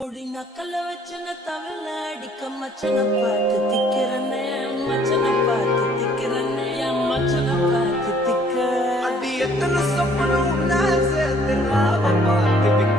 பொடி நக்கல வச்சன தமிழ அடிக்க மச்சன பார்த்து திக்கிறனே மச்சன பார்த்து திக்கிறனே என் மச்சன பார்த்து திக்க அடி எத்தனை சொப்பனம் உன்னை சேர்த்து நான் பார்த்து